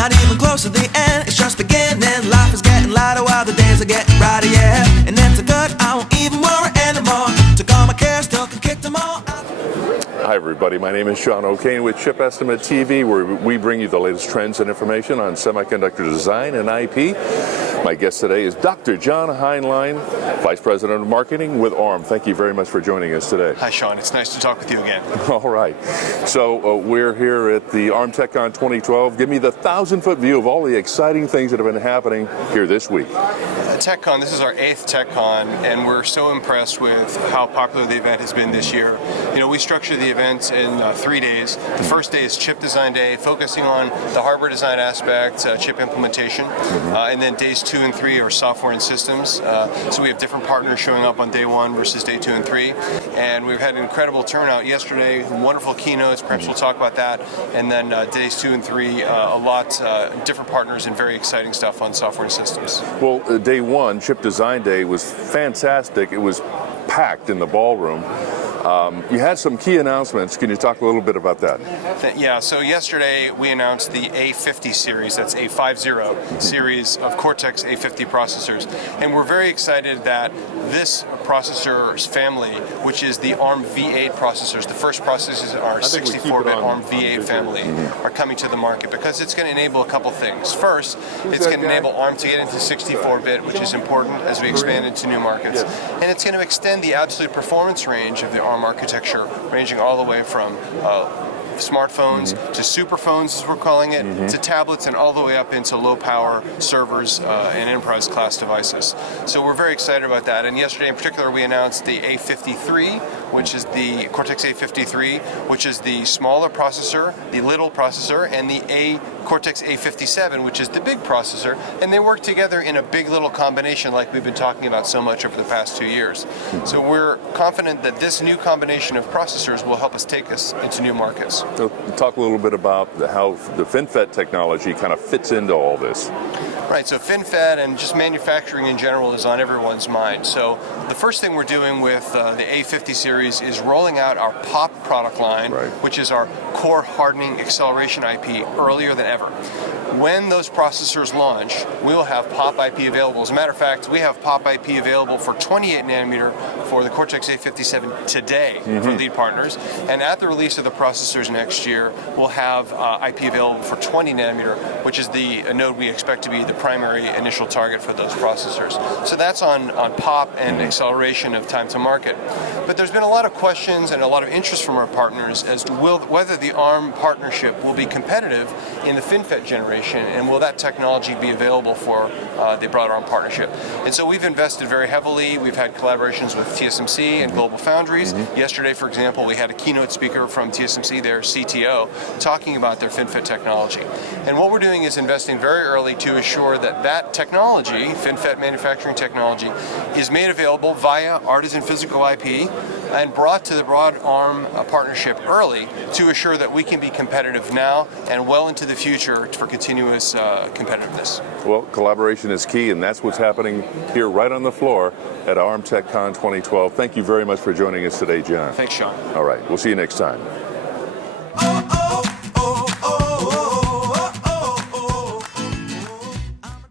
Not even close to the end, it's just beginning. Life is getting lighter while the days are getting brighter, yeah. And it's a good, I won't even worry anymore. Took all my cares, still can kick them all out. Hi everybody, my name is Sean O'Kane with ChipEstimate.com, where we bring you the latest trends and information on semiconductor design and IP. My guest today is Dr. John Heinlein, Vice President of Marketing with ARM. Thank you very much for joining us today. Hi Sean, it's nice to talk with you again. All right, so we're here at the ARM TechCon 2012. Give me the 1,000-foot view of all the exciting things that have been happening here this week. TechCon, this is our 8th TechCon, and we're so impressed with how popular the event has been this year. You know, we structure the event in 3 days. The first day is Chip Design Day, focusing on the hardware design aspect, chip implementation, and then days 2 and 3 are software and systems. So we have different partners showing up on day 1 versus day 2 and 3, and we've had an incredible turnout yesterday, wonderful keynotes, perhaps we'll talk about that, and then days 2 and 3, a lot different partners and very exciting stuff on software and systems. Well, day 1, Chip Design Day, was fantastic. It was packed in the ballroom. You had some key announcements. Can you talk a little bit about that? Yeah, so yesterday we announced the A50 series, that's A50 series of Cortex A50 processors. And we're very excited that this processor's family, which is the ARM V8 processors, the first processors in our 64-bit ARM V8 family, are coming to the market because it's going to enable a couple things. First, it's going to enable ARM to get into 64-bit, which is important as we expand into new markets. And it's going to extend the absolute performance range of the ARM architecture, ranging all the way from smartphones to superphones, as we're calling it, to tablets, and all the way up into low-power servers and enterprise-class devices. So we're very excited about that. And yesterday, in particular, we announced the A53, which is the Cortex A53, which is the smaller processor, the little processor, and the Cortex A57, which is the big processor, and they work together in a big little combination like we've been talking about so much over the past 2 years. So we're confident that this new combination of processors will help us take us into new markets. So talk a little bit about how the FinFET technology kind of fits into all this. Right, so FinFET and just manufacturing in general is on everyone's mind. So the first thing we're doing with the A50 series is rolling out our POP product line, which is our core hardening acceleration IP, earlier than ever. When those processors launch, we will have POP IP available. As a matter of fact, we have POP IP available for 28 nanometer for the Cortex A57 today for lead partners. And at the release of the processors next year, we'll have IP available for 20 nanometer, which is the node we expect to be the primary initial target for those processors. So that's on POP and acceleration of time to market. But there's been a lot of questions and a lot of interest from our partners as to whether the ARM partnership will be competitive in the FinFET generation, and will that technology be available for the broad ARM partnership. And so we've invested very heavily. We've had collaborations with TSMC and Global Foundries. Yesterday, for example, we had a keynote speaker from TSMC, their CTO, talking about their FinFET technology. And what we're doing is investing very early to assure that that technology, FinFET manufacturing technology, is made available via Artisan Physical IP and brought to the broad ARM partnership early to assure that we can be competitive now and well into the future for continuous competitiveness. Well, collaboration is key, and that's what's happening here right on the floor at ARM TechCon 2012. Thank you very much for joining us today, John. Thanks, Sean. All right, we'll see you next time.